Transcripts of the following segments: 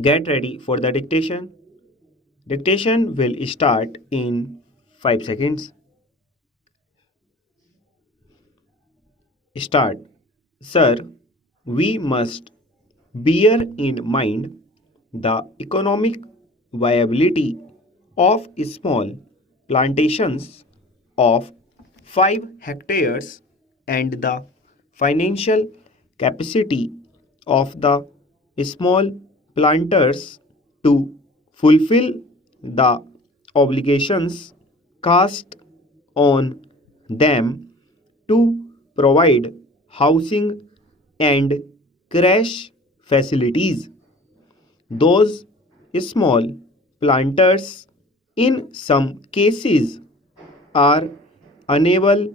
Get ready for the dictation. Dictation will start in 5 seconds. Start. Sir, we must bear in mind the economic viability of small plantations of 5 hectares and the financial capacity of the small planters to fulfill the obligations cast on them to provide housing and crash facilities. Those small planters, in some cases, are unable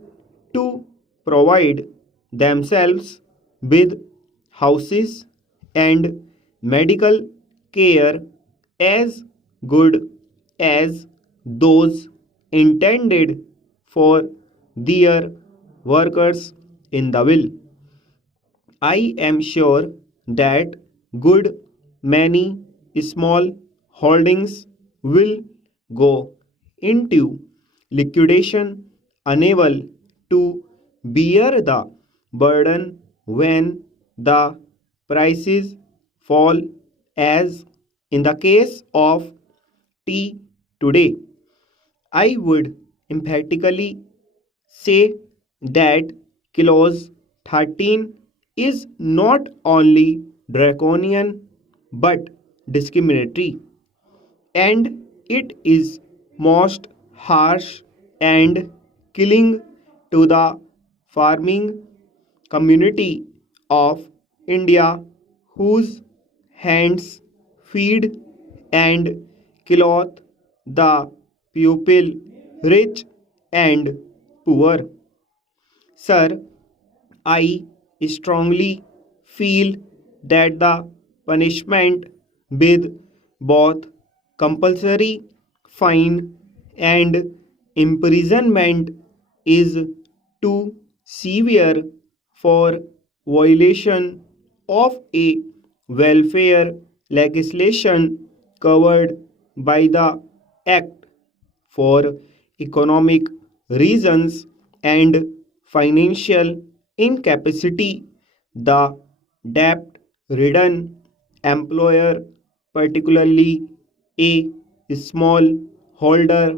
to provide themselves with houses and medical care as good as those intended for their workers in the will. I am sure that good many small holdings will go into liquidation, unable to bear the burden when the prices fall, as in the case of tea today. I would emphatically say that clause 13 is not only draconian but discriminatory, and it is most harsh and killing to the farming community of India, whose hands feed and clothe the pupil, rich and poor. Sir, I strongly feel that the punishment with both compulsory fine and imprisonment is too severe for violation of a welfare legislation covered by the Act. For economic reasons and financial incapacity, the debt-ridden employer, particularly a small holder,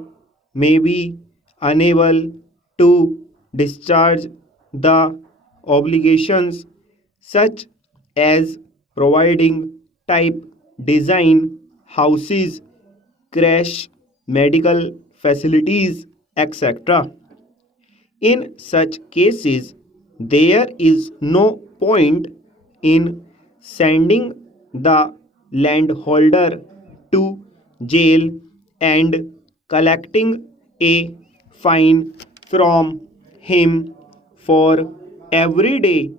may be unable to discharge the obligations such as providing type design houses, crash medical facilities, etc. In such cases, there is no point in sending the landholder to jail and collecting a fine from him for every day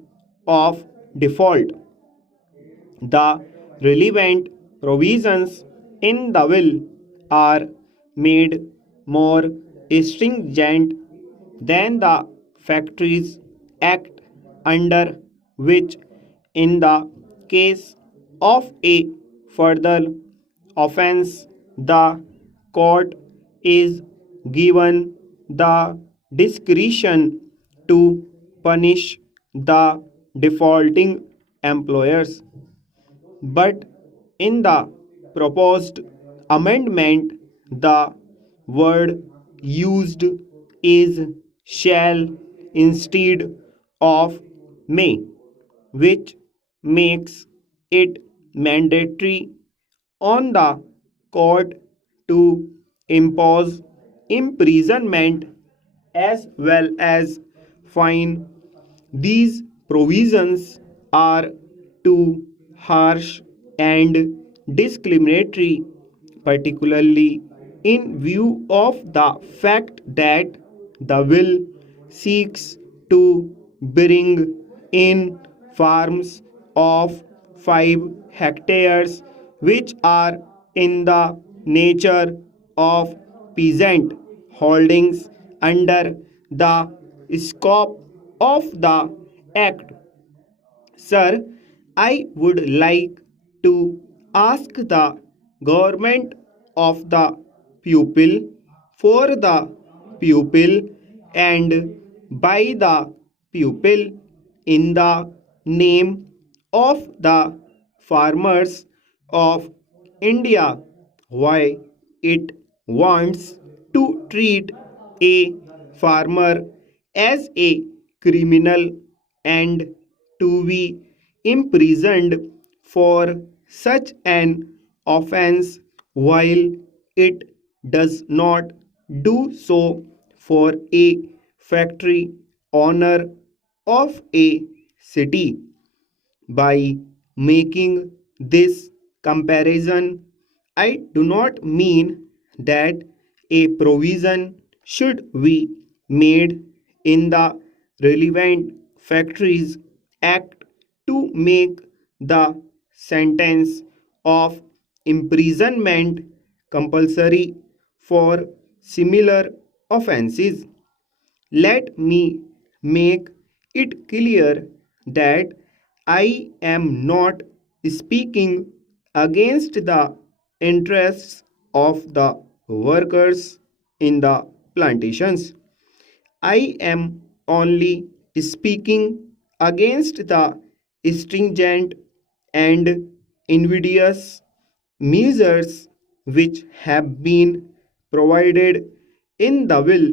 of default. The relevant provisions in the will are made more stringent than the Factories Act, under which, in the case of a further offence, the court is given the discretion to punish the defaulting employers. But in the proposed amendment, the word used is shall instead of may, which makes it mandatory on the court to impose imprisonment as well as fine. These provisions are too harsh and discriminatory, particularly in view of the fact that the will seeks to bring in farms of 5 hectares, which are in the nature of peasant holdings under the scope of the Act. Sir, I would like to ask the government of the pupil, for the pupil, and by the pupil, in the name of the farmers of India. Why it wants to treat a farmer as a criminal and to be imprisoned for such an offense, while it does not do so for a factory owner of a city. By making this comparison, I do not mean that a provision should be made in the relevant Factories Act to make the sentence of imprisonment compulsory for similar offenses. Let me make it clear that I am not speaking against the interests of the workers in the plantations. I am only speaking against the stringent and invidious measures which have been provided in the bill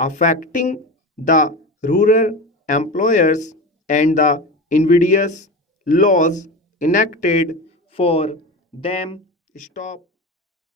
affecting the rural employers and the invidious laws enacted for them. Stop.